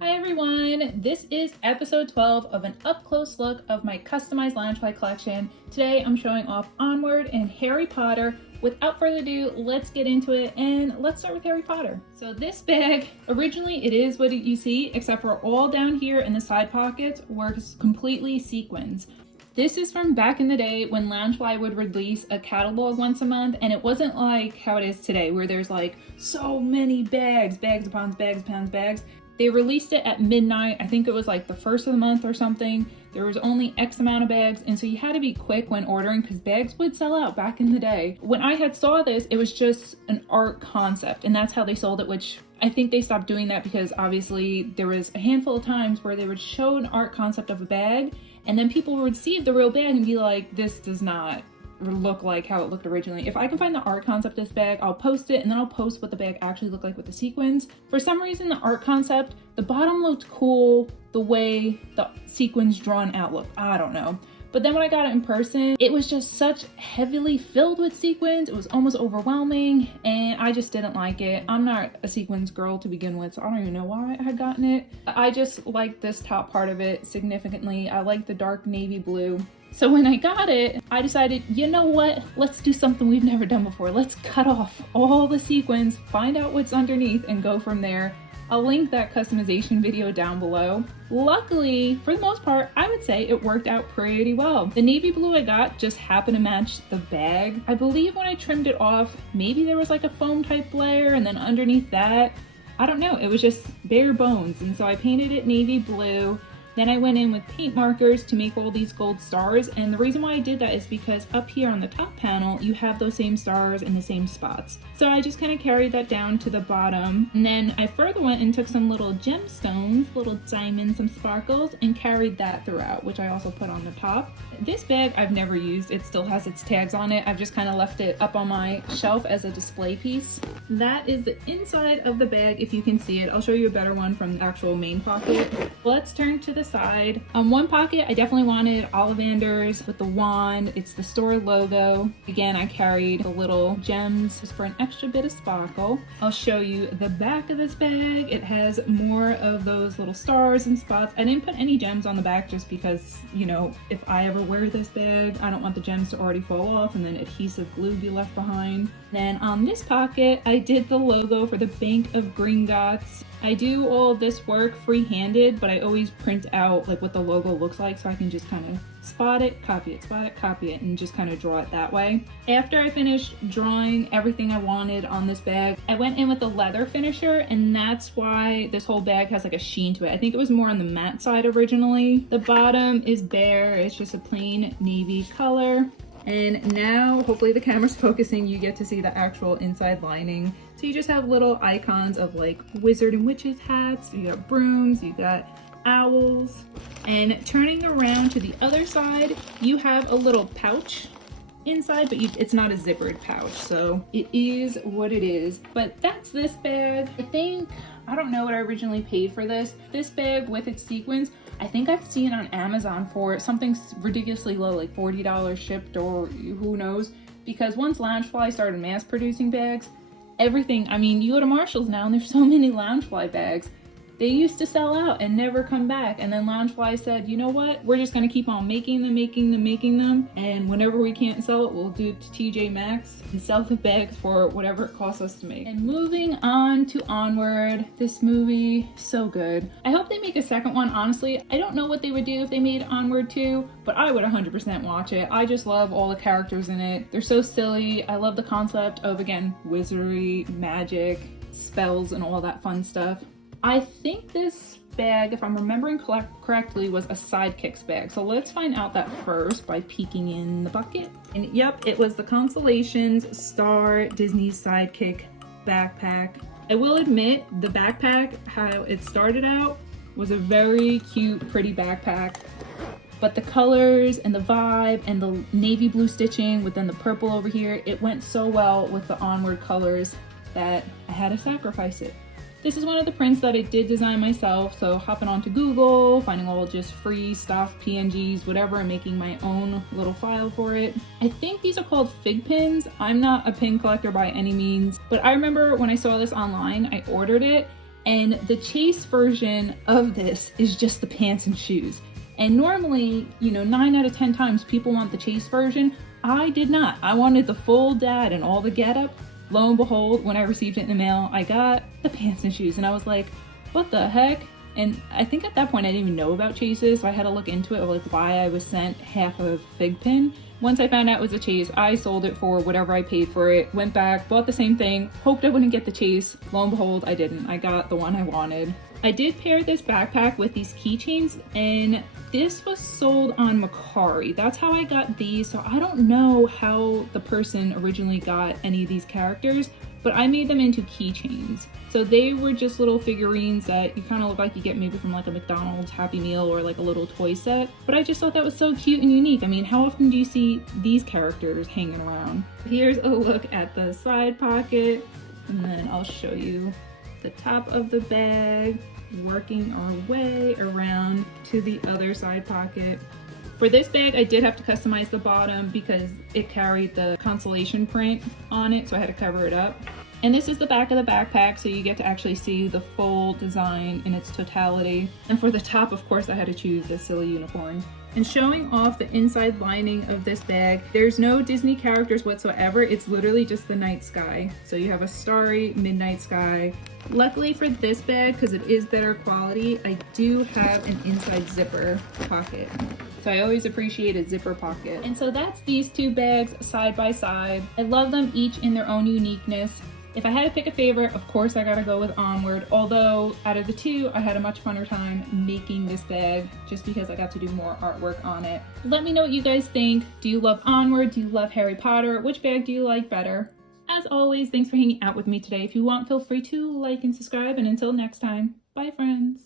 Hi everyone, this is episode 12 of an up-close look of my customized Loungefly collection. Today I'm showing off Onward and Harry Potter. Without further ado, let's get into it and let's start with Harry Potter. So this bag, originally it is what you see, except for all down here in the side pockets were completely sequins. This is from back in the day when Loungefly would release a catalog once a month, and it wasn't like how it is today where there's like so many bags upon bags. They released it at midnight. I think it was like the first of the month or something. There was only X amount of bags, and so you had to be quick when ordering because bags would sell out back in the day. When I had saw this, it was just an art concept, and that's how they sold it, which I think they stopped doing that because obviously there was a handful of times where they would show an art concept of a bag, and then people would see the real bag and be like, this does not look like how it looked originally. If I can find the art concept of this bag, I'll post it, and then I'll post what the bag actually looked like with the sequins. For some reason, the art concept, the bottom looked cool the way the sequins drawn out looked. I don't know. But then when I got it in person, it was just such heavily filled with sequins. It was almost overwhelming, and I just didn't like it. I'm not a sequins girl to begin with, so I don't even know why I had gotten it. I just like this top part of it significantly. I like the dark navy blue. So when I got it, I decided, you know what? Let's do something we've never done before. Let's cut off all the sequins, find out what's underneath, and go from there. I'll link that customization video down below. Luckily, for the most part, I would say it worked out pretty well. The navy blue I got just happened to match the bag. I believe when I trimmed it off, maybe there was like a foam type layer, and then underneath that, I don't know, it was just bare bones. And so I painted it navy blue. Then I went in with paint markers to make all these gold stars, and the reason why I did that is because up here on the top panel, you have those same stars in the same spots. So I just kind of carried that down to the bottom, and then I further went and took some little gemstones, little diamonds, some sparkles, and carried that throughout, which I also put on the top. This bag I've never used. It still has its tags on it. I've just kind of left it up on my shelf as a display piece. That is the inside of the bag, if you can see it. I'll show you a better one from the actual main pocket. Let's turn to the side. On one pocket, I definitely wanted Ollivanders with the wand. It's the store logo. Again, I carried the little gems just for an extra bit of sparkle. I'll show you the back of this bag. It has more of those little stars and spots. I didn't put any gems on the back just because, you know, if I ever wear this bag, I don't want the gems to already fall off and then adhesive glue be left behind. Then on this pocket, I did the logo for the Bank of Gringotts. I do all of this work free-handed, but I always print out like what the logo looks like so I can just kind of spot it, copy it, and just kind of draw it that way. After I finished drawing everything I wanted on this bag, I went in with a leather finisher, and that's why this whole bag has like a sheen to it. I think it was more on the matte side originally. The bottom is bare, it's just a plain navy color. And now, hopefully the camera's focusing, you get to see the actual inside lining. So you just have little icons of like wizard and witches hats, you got brooms, you got owls. And turning around to the other side, you have a little pouch inside, but it's not a zippered pouch, so it is what it is. But that's this bag. I don't know what I originally paid for this. This bag with its sequins, I think I've seen on Amazon for something ridiculously low, like $40 shipped, or who knows. Because once Loungefly started mass producing bags, everything, I mean, you go to Marshall's now and there's so many Loungefly bags. They used to sell out and never come back. And then Loungefly said, you know what? We're just gonna keep on making them. And whenever we can't sell it, we'll do it to TJ Maxx and sell the bags for whatever it costs us to make. And moving on to Onward, this movie, so good. I hope they make a second one, honestly. I don't know what they would do if they made Onward 2, but I would 100% watch it. I just love all the characters in it. They're so silly. I love the concept of, again, wizardry, magic, spells, and all that fun stuff. I think this bag, if I'm remembering correctly, was a Sidekicks bag. So let's find out that first by peeking in the bucket. And yep, it was the Constellations Star Disney Sidekick backpack. I will admit, the backpack, how it started out, was a very cute, pretty backpack. But the colors and the vibe and the navy blue stitching within the purple over here, it went so well with the Onward colors that I had to sacrifice it. This is one of the prints that I did design myself, so hopping onto Google, finding all just free stuff, PNGs, whatever, and making my own little file for it. I think these are called fig pins. I'm not a pin collector by any means, but I remember when I saw this online, I ordered it, And the chase version of this is just the pants and shoes. And normally, 9 out of 10 times people want the chase version. I did not. I wanted the full dad and all the getup. Lo and behold, when I received it in the mail, I got the pants and shoes, and I was like, what the heck? And I think at that point I didn't even know about chases, so I had to look into it, like why I was sent half of fig pin. Once I found out it was a chase, I sold it for whatever I paid for it, went back, bought the same thing, hoped I wouldn't get the chase. Lo and behold, I didn't. I got the one I wanted. I did pair this backpack with these keychains, and this was sold on Mercari. That's how I got these, so I don't know how the person originally got any of these characters, but I made them into keychains. So they were just little figurines that you kind of look like you get maybe from like a McDonald's Happy Meal or like a little toy set. But I just thought that was so cute and unique. I mean, how often do you see these characters hanging around? Here's a look at the side pocket, and then I'll show you the top of the bag, working our way around to the other side pocket. For this bag, I did have to customize the bottom because it carried the constellation print on it, so I had to cover it up. And this is the back of the backpack, so you get to actually see the full design in its totality. And for the top, of course, I had to choose a silly unicorn. And showing off the inside lining of this bag, there's no Disney characters whatsoever. It's literally just the night sky. So you have a starry midnight sky. Luckily for this bag, because it is better quality, I do have an inside zipper pocket. So I always appreciate a zipper pocket. And so that's these two bags side by side. I love them each in their own uniqueness. If I had to pick a favorite, of course I gotta go with Onward, although out of the two, I had a much funner time making this bag just because I got to do more artwork on it. Let me know what you guys think. Do you love Onward? Do you love Harry Potter? Which bag do you like better? As always, thanks for hanging out with me today. If you want, feel free to like and subscribe, and until next time, bye friends.